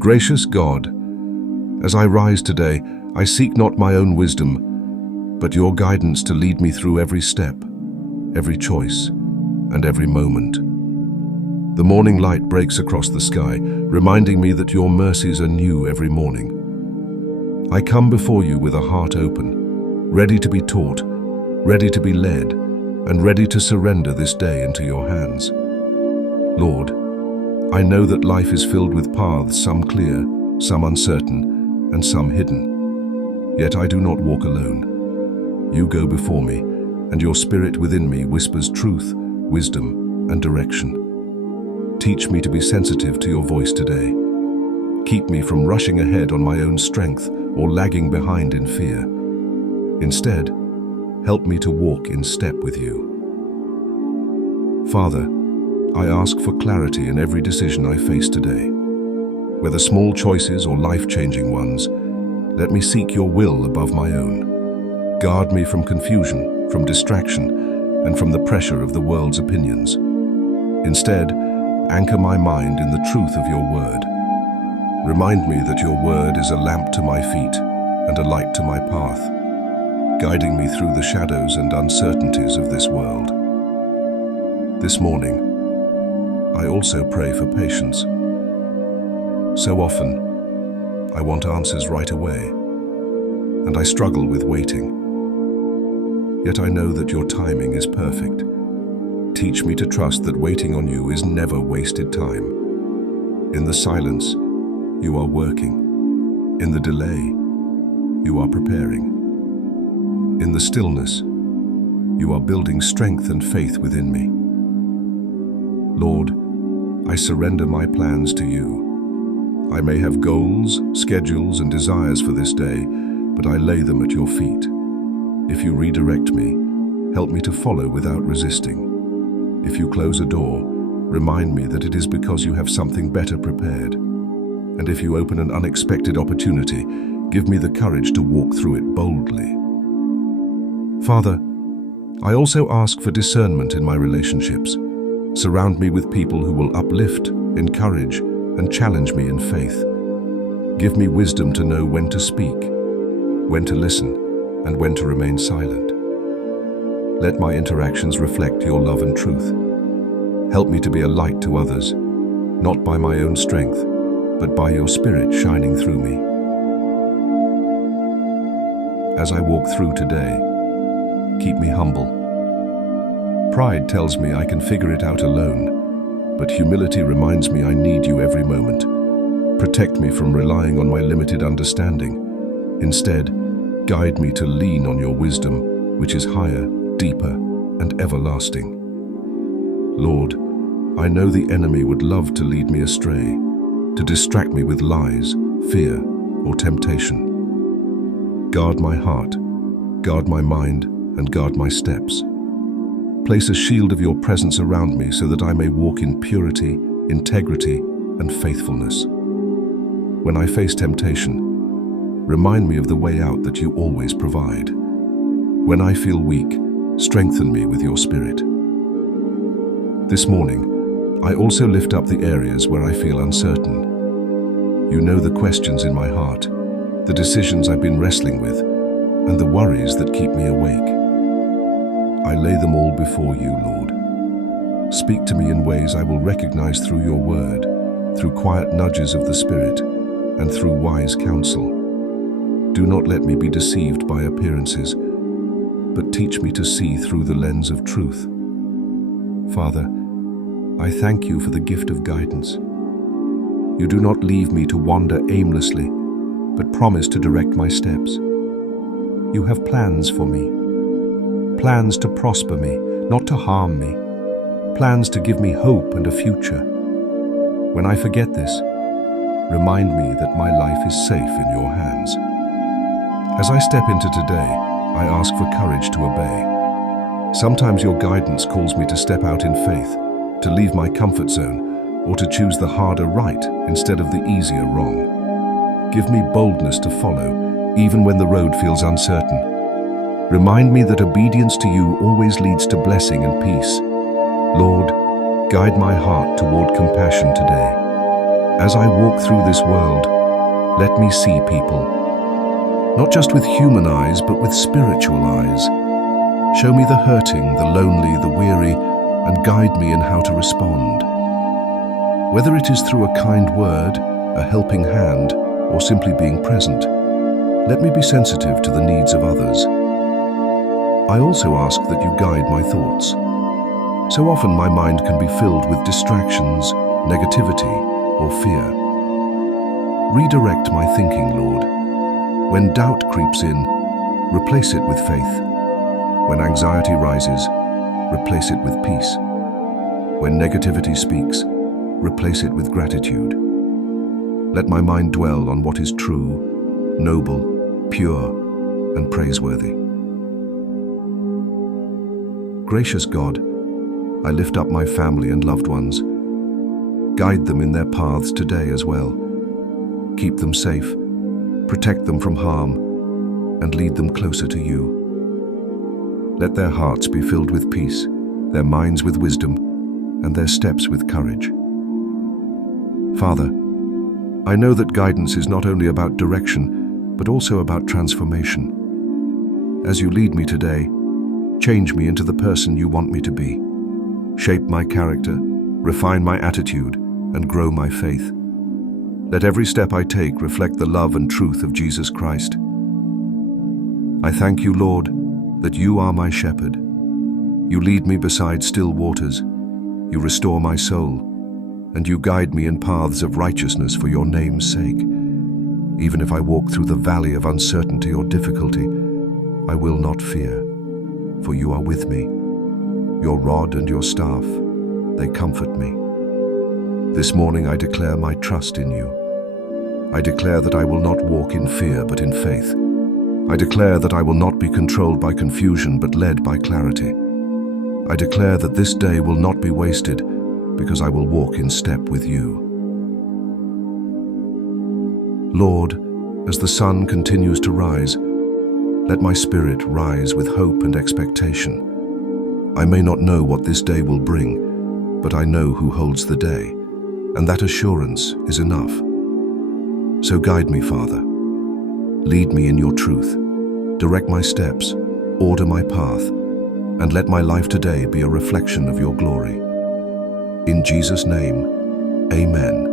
Gracious God, as I rise today, I seek not my own wisdom, but your guidance to lead me through every step, every choice, and every moment. The morning light breaks across the sky, reminding me that your mercies are new every morning. I come before you with a heart open, ready to be taught, ready to be led, and ready to surrender this day into your hands. Lord, I know that life is filled with paths, some clear, some uncertain, and some hidden. Yet I do not walk alone. You go before me, and your spirit within me whispers truth, wisdom, and direction. Teach me to be sensitive to your voice today. Keep me from rushing ahead on my own strength or lagging behind in fear. Instead, help me to walk in step with you. Father, I ask for clarity in every decision I face today. Whether small choices or life-changing ones, let me seek your will above my own. Guard me from confusion, from distraction, and from the pressure of the world's opinions. Instead, anchor my mind in the truth of your word. Remind me that your word is a lamp to my feet and a light to my path, guiding me through the shadows and uncertainties of this world. This morning, I also pray for patience. So often, I want answers right away, and I struggle with waiting. Yet I know that your timing is perfect. Teach me to trust that waiting on you is never wasted time. In the silence, you are working. In the delay, you are preparing. In the stillness, you are building strength and faith within me. Lord, I surrender my plans to you. I may have goals, schedules, and desires for this day, but I lay them at your feet. If you redirect me, help me to follow without resisting. If you close a door, remind me that it is because you have something better prepared. And if you open an unexpected opportunity, give me the courage to walk through it boldly. Father, I also ask for discernment in my relationships. Surround me with people who will uplift, encourage, and challenge me in faith. Give me wisdom to know when to speak, when to listen, and when to remain silent. Let my interactions reflect your love and truth. Help me to be a light to others, not by my own strength, but by your Spirit shining through me. As I walk through today, keep me humble. Pride tells me I can figure it out alone, but humility reminds me I need you every moment. Protect me from relying on my limited understanding. Instead, guide me to lean on your wisdom, which is higher, deeper, and everlasting. Lord, I know the enemy would love to lead me astray, to distract me with lies, fear, or temptation. Guard my heart, guard my mind, and guard my steps. Place a shield of your presence around me so that I may walk in purity, integrity, and faithfulness. When I face temptation, remind me of the way out that you always provide. When I feel weak, strengthen me with your Spirit. This morning, I also lift up the areas where I feel uncertain. You know the questions in my heart, the decisions I've been wrestling with, and the worries that keep me awake. I lay them all before you, Lord. Speak to me in ways I will recognize through your word, through quiet nudges of the Spirit, and through wise counsel. Do not let me be deceived by appearances, but teach me to see through the lens of truth. Father, I thank you for the gift of guidance. You do not leave me to wander aimlessly, but promise to direct my steps. You have plans for me. Plans to prosper me, not to harm me. Plans to give me hope and a future. When I forget this, remind me that my life is safe in your hands. As I step into today, I ask for courage to obey. Sometimes your guidance calls me to step out in faith, to leave my comfort zone, or to choose the harder right instead of the easier wrong. Give me boldness to follow, even when the road feels uncertain. Remind me that obedience to you always leads to blessing and peace. Lord, guide my heart toward compassion today. As I walk through this world, let me see people, not just with human eyes, but with spiritual eyes. Show me the hurting, the lonely, the weary, and guide me in how to respond. Whether it is through a kind word, a helping hand, or simply being present, let me be sensitive to the needs of others. I also ask that you guide my thoughts. So often my mind can be filled with distractions, negativity, or fear. Redirect my thinking, Lord. When doubt creeps in, replace it with faith. When anxiety rises, replace it with peace. When negativity speaks, replace it with gratitude. Let my mind dwell on what is true, noble, pure, and praiseworthy. Gracious God, I lift up my family and loved ones. Guide them in their paths today as well. Keep them safe, protect them from harm, and lead them closer to you. Let their hearts be filled with peace, their minds with wisdom, and their steps with courage. Father, I know that guidance is not only about direction, but also about transformation. As you lead me today, change me into the person you want me to be. Shape my character, refine my attitude, and grow my faith. Let every step I take reflect the love and truth of Jesus Christ. I thank you, Lord, that you are my shepherd. You lead me beside still waters. You restore my soul, and you guide me in paths of righteousness for your name's sake. Even if I walk through the valley of uncertainty or difficulty, I will not fear, for you are with me. Your rod and your staff, they comfort me. This morning I declare my trust in you. I declare that I will not walk in fear but in faith. I declare that I will not be controlled by confusion but led by clarity. I declare that this day will not be wasted because I will walk in step with you. Lord, as the sun continues to rise, let my spirit rise with hope and expectation. I may not know what this day will bring, but I know who holds the day, and that assurance is enough. So guide me, Father. Lead me in your truth. Direct my steps, order my path, and let my life today be a reflection of your glory. In Jesus' name, amen.